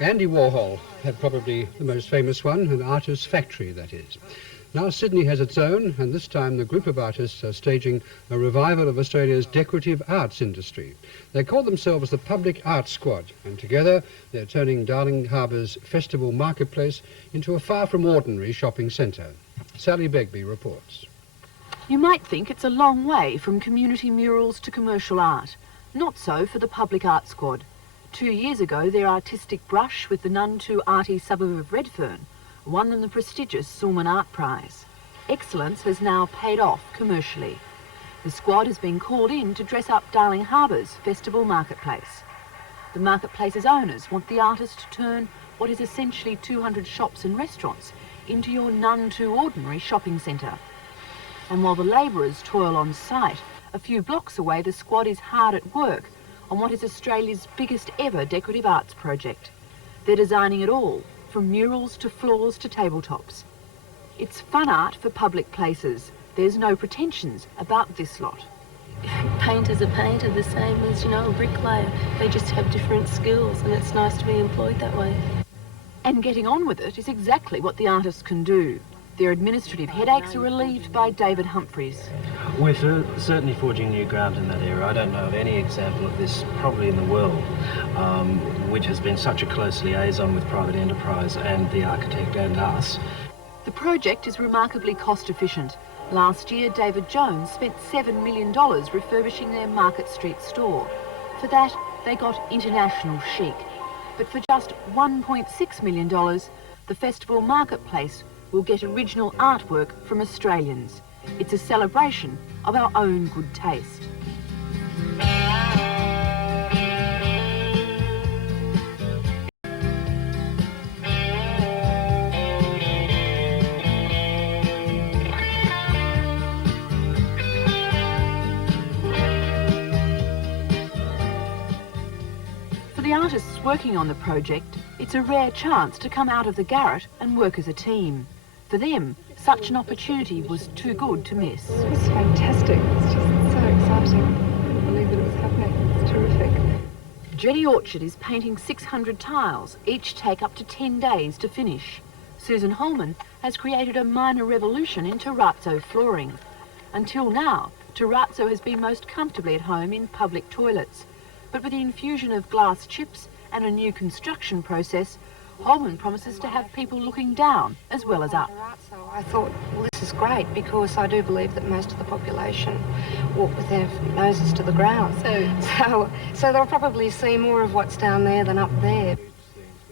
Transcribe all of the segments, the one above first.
Andy Warhol had probably the most famous one, an artist's factory, that is. Now Sydney has its own, and this time the group of artists are staging a revival of Australia's decorative arts industry. They call themselves the Public Arts Squad, and together they're turning Darling Harbour's festival marketplace into a far-from-ordinary shopping centre. Sally Begbie reports. You might think it's a long way from community murals to commercial art. Not so for the Public Arts Squad. 2 years ago, their artistic brush with the none too arty suburb of Redfern won them the prestigious Sulman Art Prize. Excellence has now paid off commercially. The squad has been called in to dress up Darling Harbour's festival marketplace. The marketplace's owners want the artist to turn what is essentially 200 shops and restaurants into your none too ordinary shopping centre. And while the labourers toil on site, a few blocks away the squad is hard at work on what is Australia's biggest ever decorative arts project. They're designing it all, from murals to floors to tabletops. It's fun art for public places. There's no pretensions about this lot. Painters are painter, the same as, a bricklayer. They just have different skills, and it's nice to be employed that way. And getting on with it is exactly what the artists can do. Their administrative headaches are relieved by David Humphreys. We're certainly forging new ground in that area. I don't know of any example of this, probably in the world, which has been such a close liaison with private enterprise and the architect and us. The project is remarkably cost efficient. Last year, David Jones spent $7 million refurbishing their Market Street store. For that, they got international chic. But for just $1.6 million, the festival marketplace will get original artwork from Australians. It's a celebration of our own good taste. For the artists working on the project, it's a rare chance to come out of the garret and work as a team. For them, such an opportunity was too good to miss. It was fantastic. It's just so exciting. I couldn't believe that it was happening. It's terrific. Jenny Orchard is painting 600 tiles. Each take up to 10 days to finish. Susan Holman has created a minor revolution in terrazzo flooring. Until now, terrazzo has been most comfortably at home in public toilets. But with the infusion of glass chips and a new construction process, Holman promises to have people looking down as well as up. So I thought, well, this is great, because I do believe that most of the population walk with their noses to the ground. So they'll probably see more of what's down there than up there.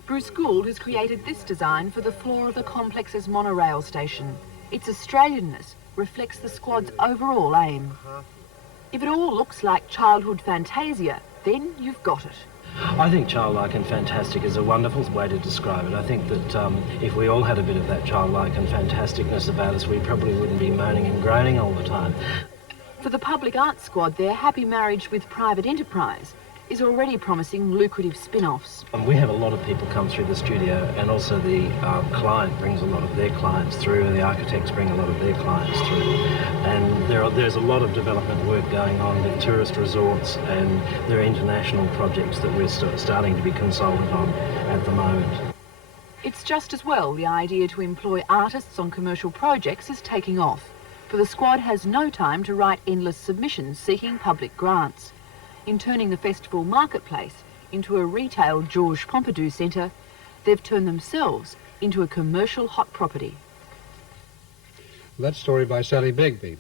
Bruce Gould has created this design for the floor of the complex's monorail station. Its Australianness reflects the squad's overall aim. If it all looks like childhood fantasia, then you've got it. I think childlike and fantastic is a wonderful way to describe it. I think that if we all had a bit of that childlike and fantasticness about us, we probably wouldn't be moaning and groaning all the time. For the Public Arts Squad, their happy marriage with private enterprise is already promising lucrative spin-offs. We have a lot of people come through the studio, and also the client brings a lot of their clients through, and the architects bring a lot of their clients through. And there's a lot of development work going on with tourist resorts, and there are international projects that we're starting to be consulted on at the moment. It's just as well the idea to employ artists on commercial projects is taking off, for the squad has no time to write endless submissions seeking public grants. In turning the festival marketplace into a retail Georges Pompidou centre, they've turned themselves into a commercial hot property. That story by Sally Begbie.